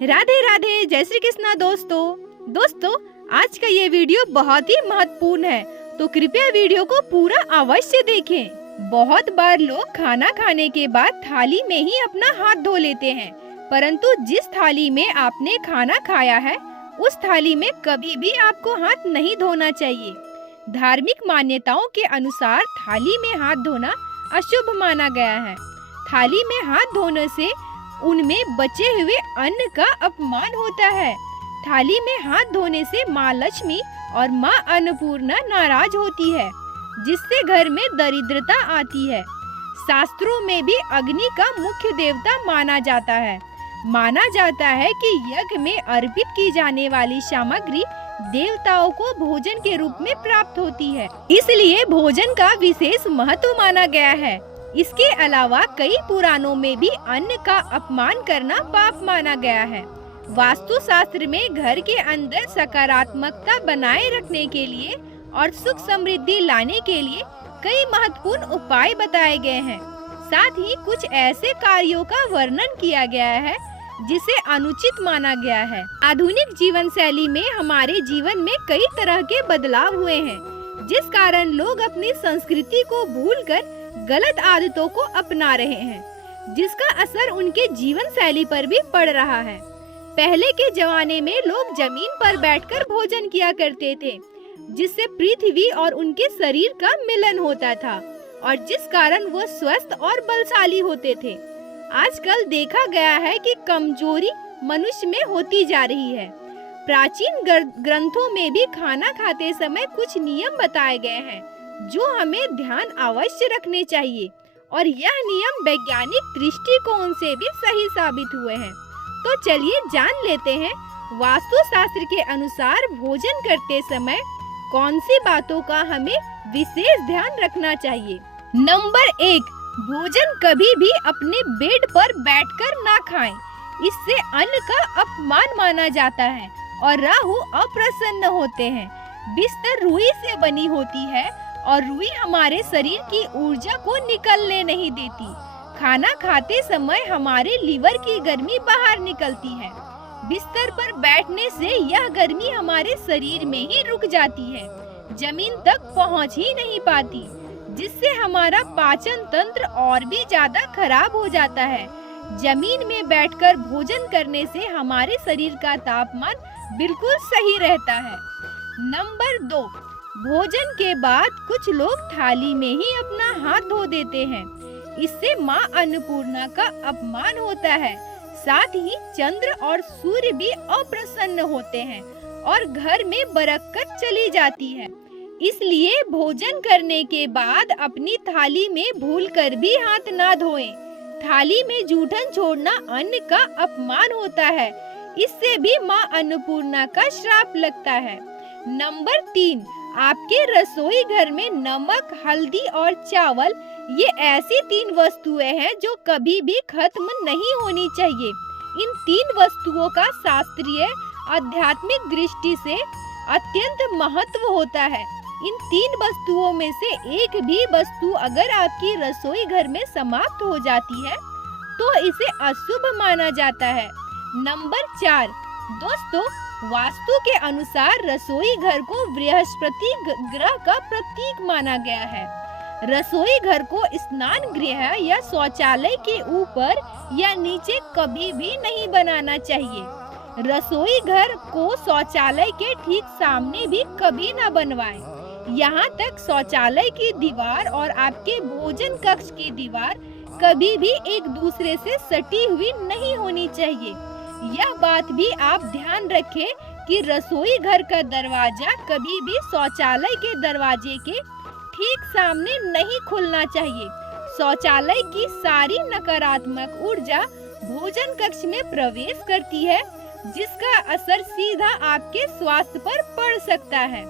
राधे राधे, जय श्री कृष्णा। दोस्तों आज का ये वीडियो बहुत ही महत्वपूर्ण है, तो कृपया वीडियो को पूरा अवश्य देखें। बहुत बार लोग खाना खाने के बाद थाली में ही अपना हाथ धो लेते हैं, परंतु जिस थाली में आपने खाना खाया है उस थाली में कभी भी आपको हाथ नहीं धोना चाहिए। धार्मिक मान्यताओं के अनुसार थाली में हाथ धोना अशुभ माना गया है। थाली में हाथ धोने से उनमें बचे हुए अन्न का अपमान होता है। थाली में हाथ धोने से माँ लक्ष्मी और माँ अन्नपूर्णा नाराज होती है, जिससे घर में दरिद्रता आती है। शास्त्रों में भी अग्नि का मुख्य देवता माना जाता है। माना जाता है कि यज्ञ में अर्पित की जाने वाली सामग्री देवताओं को भोजन के रूप में प्राप्त होती है, इसलिए भोजन का विशेष महत्व माना गया है। इसके अलावा कई पुराणों में भी अन्न का अपमान करना पाप माना गया है। वास्तु शास्त्र में घर के अंदर सकारात्मकता बनाए रखने के लिए और सुख समृद्धि लाने के लिए कई महत्वपूर्ण उपाय बताए गए हैं। साथ ही कुछ ऐसे कार्यों का वर्णन किया गया है जिसे अनुचित माना गया है। आधुनिक जीवन शैली में हमारे जीवन में कई तरह के बदलाव हुए हैं, जिस कारण लोग अपनी संस्कृति को भूलकर गलत आदतों को अपना रहे हैं, जिसका असर उनके जीवन शैली पर भी पड़ रहा है। पहले के जमाने में लोग जमीन पर बैठकर भोजन किया करते थे, जिससे पृथ्वी और उनके शरीर का मिलन होता था और जिस कारण वो स्वस्थ और बलशाली होते थे। आजकल देखा गया है कि कमजोरी मनुष्य में होती जा रही है। प्राचीन ग्रंथों में भी खाना खाते समय कुछ नियम बताए गए हैं जो हमें ध्यान अवश्य रखने चाहिए, और यह नियम वैज्ञानिक दृष्टिकोण से भी सही साबित हुए हैं। तो चलिए जान लेते हैं वास्तु शास्त्र के अनुसार भोजन करते समय कौन सी बातों का हमें विशेष ध्यान रखना चाहिए। नंबर 1, भोजन कभी भी अपने बेड पर बैठकर ना खाएं। इससे अन्न का अपमान माना जाता है और राहु अप्रसन्न होते हैं। बिस्तर रुई से बनी होती है और रुई हमारे शरीर की ऊर्जा को निकलने नहीं देती। खाना खाते समय हमारे लीवर की गर्मी बाहर निकलती है। बिस्तर पर बैठने से यह गर्मी हमारे शरीर में ही रुक जाती है, जमीन तक पहुंच ही नहीं पाती, जिससे हमारा पाचन तंत्र और भी ज्यादा खराब हो जाता है। जमीन में बैठकर भोजन करने से हमारे शरीर का तापमान बिल्कुल सही रहता है। नंबर 2, भोजन के बाद कुछ लोग थाली में ही अपना हाथ धो देते हैं। इससे माँ अन्नपूर्णा का अपमान होता है। साथ ही चंद्र और सूर्य भी अप्रसन्न होते हैं और घर में बरकत चली जाती है। इसलिए भोजन करने के बाद अपनी थाली में भूलकर भी हाथ ना धोएं। थाली में जूठन छोड़ना अन्न का अपमान होता है। इससे भी माँ अन्नपूर्णा का श्राप लगता है। नंबर 3, आपके रसोई घर में नमक, हल्दी और चावल ये ऐसी 3 वस्तुएं हैं जो कभी भी खत्म नहीं होनी चाहिए। इन 3 वस्तुओं का शास्त्रीय आध्यात्मिक दृष्टि से अत्यंत महत्व होता है। इन 3 वस्तुओं में से एक भी वस्तु अगर आपकी रसोई घर में समाप्त हो जाती है तो इसे अशुभ माना जाता है। नंबर 4, दोस्तों, वास्तु के अनुसार रसोई घर को बृहस्पति ग्रह का प्रतीक माना गया है। रसोई घर को स्नान गृह या शौचालय के ऊपर या नीचे कभी भी नहीं बनाना चाहिए। रसोई घर को शौचालय के ठीक सामने भी कभी न बनवाएं। यहाँ तक शौचालय की दीवार और आपके भोजन कक्ष की दीवार कभी भी एक दूसरे से सटी हुई नहीं होनी चाहिए। यह बात भी आप ध्यान रखें कि रसोई घर का दरवाजा कभी भी शौचालय के दरवाजे के ठीक सामने नहीं खुलना चाहिए। शौचालय की सारी नकारात्मक ऊर्जा भोजन कक्ष में प्रवेश करती है, जिसका असर सीधा आपके स्वास्थ्य पर पड़ सकता है।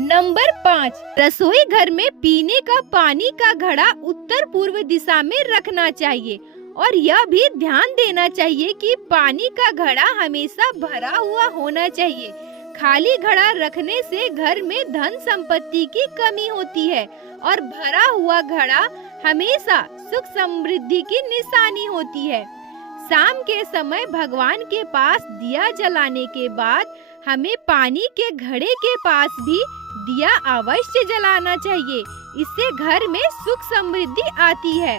नंबर 5, रसोई घर में पीने का पानी का घड़ा उत्तर पूर्व दिशा में रखना चाहिए और यह भी ध्यान देना चाहिए कि पानी का घड़ा हमेशा भरा हुआ होना चाहिए। खाली घड़ा रखने से घर में धन संपत्ति की कमी होती है और भरा हुआ घड़ा हमेशा सुख समृद्धि की निशानी होती है। शाम के समय भगवान के पास दिया जलाने के बाद हमें पानी के घड़े के पास भी दिया अवश्य जलाना चाहिए। इससे घर में सुख समृद्धि आती है।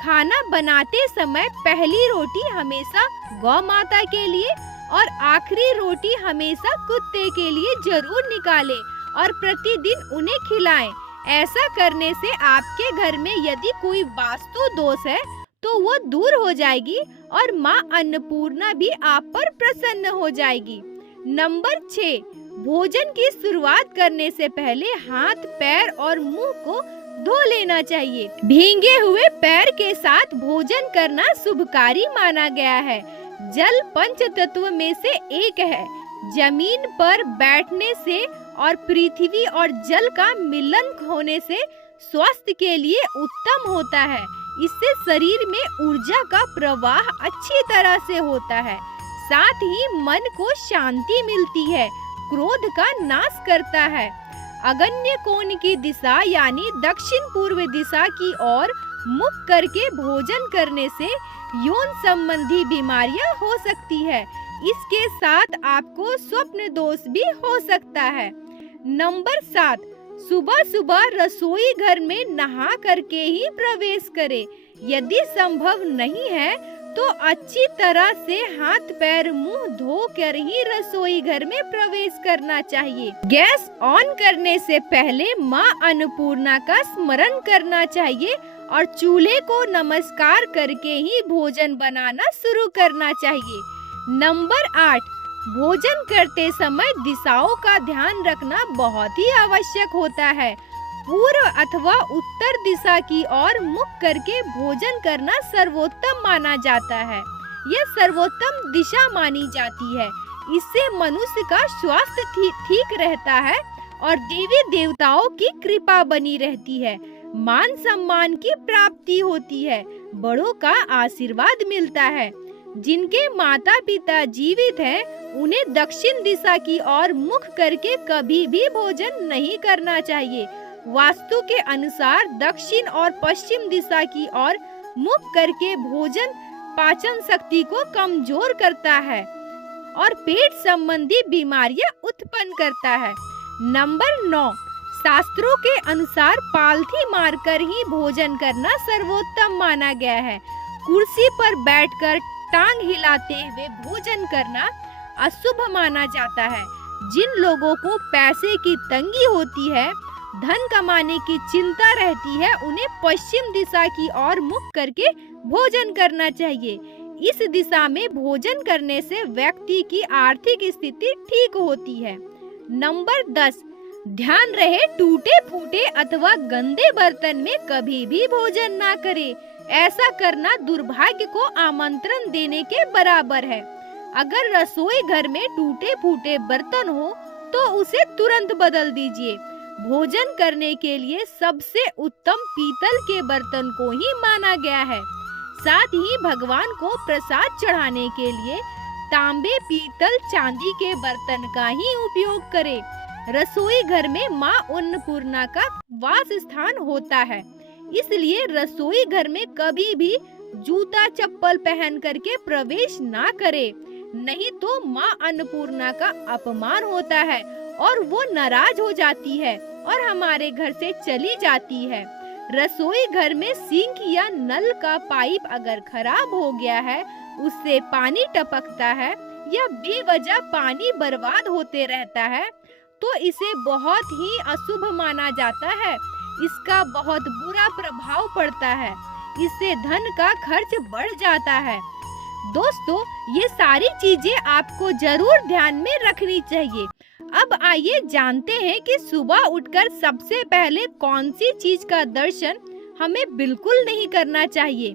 खाना बनाते समय पहली रोटी हमेशा गौ माता के लिए और आखिरी रोटी हमेशा कुत्ते के लिए जरूर निकालें और प्रतिदिन उन्हें खिलाएं। ऐसा करने से आपके घर में यदि कोई वास्तु दोष है तो वो दूर हो जाएगी और माँ अन्नपूर्णा भी आप पर प्रसन्न हो जाएगी। नंबर 6, भोजन की शुरुआत करने से पहले हाथ, पैर और मुंह को धो लेना चाहिए। भींगे हुए पैर के साथ भोजन करना शुभकारी माना गया है। जल पंच तत्व में से एक है। जमीन पर बैठने से और पृथ्वी और जल का मिलन होने से स्वास्थ्य के लिए उत्तम होता है। इससे शरीर में ऊर्जा का प्रवाह अच्छी तरह से होता है। साथ ही मन को शांति मिलती है, क्रोध का नाश करता है। अग्न्य कोण की दिशा यानी दक्षिण पूर्व दिशा की ओर मुख करके भोजन करने से यौन संबंधी बीमारियां हो सकती है। इसके साथ आपको स्वप्न दोष भी हो सकता है। नंबर 7, सुबह सुबह रसोई घर में नहा करके ही प्रवेश करें। यदि संभव नहीं है तो अच्छी तरह से हाथ पैर मुंह धो कर ही रसोई घर में प्रवेश करना चाहिए। गैस ऑन करने से पहले माँ अन्नपूर्णा का स्मरण करना चाहिए और चूल्हे को नमस्कार करके ही भोजन बनाना शुरू करना चाहिए। नंबर 8, भोजन करते समय दिशाओं का ध्यान रखना बहुत ही आवश्यक होता है। पूर्व अथवा उत्तर दिशा की ओर मुख करके भोजन करना सर्वोत्तम माना जाता है। यह सर्वोत्तम दिशा मानी जाती है। इससे मनुष्य का स्वास्थ्य ठीक रहता है और देवी देवताओं की कृपा बनी रहती है। मान सम्मान की प्राप्ति होती है, बड़ों का आशीर्वाद मिलता है। जिनके माता पिता जीवित हैं, उन्हें दक्षिण दिशा की ओर मुख करके कभी भी भोजन नहीं करना चाहिए। वास्तु के अनुसार दक्षिण और पश्चिम दिशा की ओर मुख करके भोजन पाचन शक्ति को कमजोर करता है और पेट संबंधी बीमारियां उत्पन्न करता है। नंबर 9, शास्त्रों के अनुसार पालथी मारकर ही भोजन करना सर्वोत्तम माना गया है। कुर्सी पर बैठकर टांग हिलाते हुए भोजन करना अशुभ माना जाता है। जिन लोगों को पैसे की तंगी होती है, धन कमाने की चिंता रहती है, उन्हें पश्चिम दिशा की ओर मुख करके भोजन करना चाहिए। इस दिशा में भोजन करने से व्यक्ति की आर्थिक स्थिति ठीक होती है। नंबर 10, ध्यान रहे टूटे फूटे अथवा गंदे बर्तन में कभी भी भोजन ना करें। ऐसा करना दुर्भाग्य को आमंत्रण देने के बराबर है। अगर रसोई घर में टूटे फूटे बर्तन हो तो उसे तुरंत बदल दीजिए। भोजन करने के लिए सबसे उत्तम पीतल के बर्तन को ही माना गया है। साथ ही भगवान को प्रसाद चढ़ाने के लिए तांबे, पीतल, चांदी के बर्तन का ही उपयोग करें। रसोई घर में माँ अन्नपूर्णा का वास स्थान होता है, इसलिए रसोई घर में कभी भी जूता चप्पल पहन करके प्रवेश ना करें, नहीं तो माँ अन्नपूर्णा का अपमान होता है और वो नाराज हो जाती है और हमारे घर से चली जाती है। रसोई घर में सिंक या नल का पाइप अगर खराब हो गया है, उससे पानी टपकता है या बेवजह पानी बर्बाद होते रहता है, तो इसे बहुत ही अशुभ माना जाता है। इसका बहुत बुरा प्रभाव पड़ता है। इससे धन का खर्च बढ़ जाता है। दोस्तों, ये सारी चीजें आपको जरूर ध्यान में रखनी चाहिए। अब आइए जानते हैं कि सुबह उठकर सबसे पहले कौन सी चीज का दर्शन हमें बिल्कुल नहीं करना चाहिए।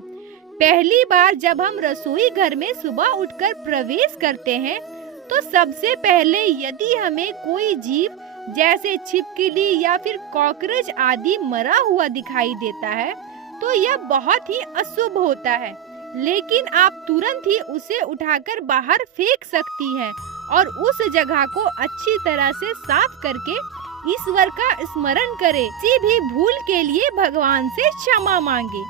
पहली बार जब हम रसोई घर में सुबह उठकर प्रवेश करते हैं, तो सबसे पहले यदि हमें कोई जीव जैसे छिपकली या फिर कॉकरोच आदि मरा हुआ दिखाई देता है, तो यह बहुत ही अशुभ होता है। लेकिन आप तुरंत ही उसे उठाकर बाहर फेंक सकती हैं और उस जगह को अच्छी तरह से साफ करके ईश्वर का स्मरण करें। किसी भी भूल के लिए भगवान से क्षमा मांगे।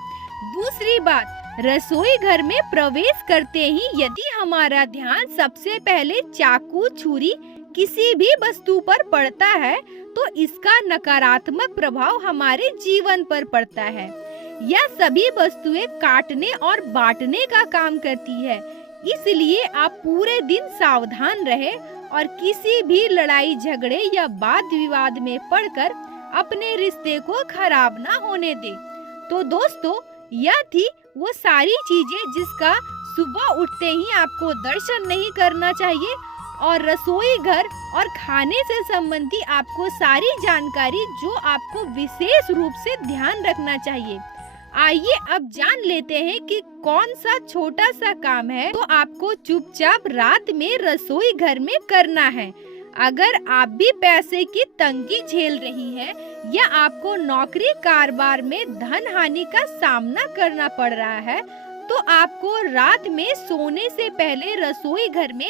दूसरी बात, रसोई घर में प्रवेश करते ही यदि हमारा ध्यान सबसे पहले चाकू छुरी किसी भी वस्तु पर पड़ता है तो इसका नकारात्मक प्रभाव हमारे जीवन पर पड़ता है। यह सभी वस्तुएं काटने और बांटने का काम करती है, इसलिए आप पूरे दिन सावधान रहें और किसी भी लड़ाई झगड़े या वाद विवाद में पड़कर अपने रिश्ते को खराब ना होने दें। तो दोस्तों, यह थी वो सारी चीजें जिसका सुबह उठते ही आपको दर्शन नहीं करना चाहिए और रसोई घर और खाने से संबंधी आपको सारी जानकारी जो आपको विशेष रूप से ध्यान रखना चाहिए। आइए अब जान लेते हैं कि कौन सा छोटा सा काम है तो आपको चुपचाप रात में रसोई घर में करना है। अगर आप भी पैसे की तंगी झेल रही हैं या आपको नौकरी कारोबार में धन हानि का सामना करना पड़ रहा है तो आपको रात में सोने से पहले रसोई घर में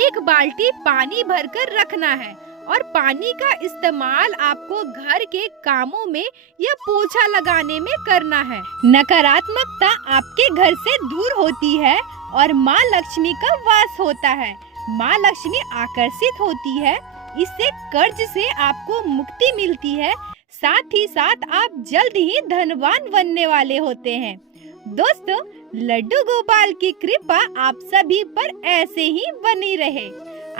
1 बाल्टी पानी भरकर रखना है और पानी का इस्तेमाल आपको घर के कामों में या पोछा लगाने में करना है। नकारात्मकता आपके घर से दूर होती है और माँ लक्ष्मी का वास होता है। माँ लक्ष्मी आकर्षित होती है, इससे कर्ज से आपको मुक्ति मिलती है, साथ ही साथ आप जल्द ही धनवान बनने वाले होते हैं। दोस्तों, लड्डू गोपाल की कृपा आप सभी पर ऐसे ही बनी रहे।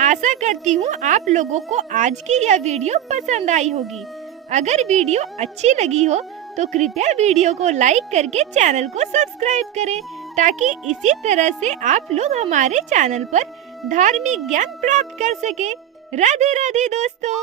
आशा करती हूँ आप लोगों को आज की यह वीडियो पसंद आई होगी। अगर वीडियो अच्छी लगी हो तो कृपया वीडियो को लाइक करके चैनल को सब्सक्राइब करें ताकि इसी तरह से आप लोग हमारे चैनल पर धार्मिक ज्ञान प्राप्त कर सके। राधे राधे दोस्तों।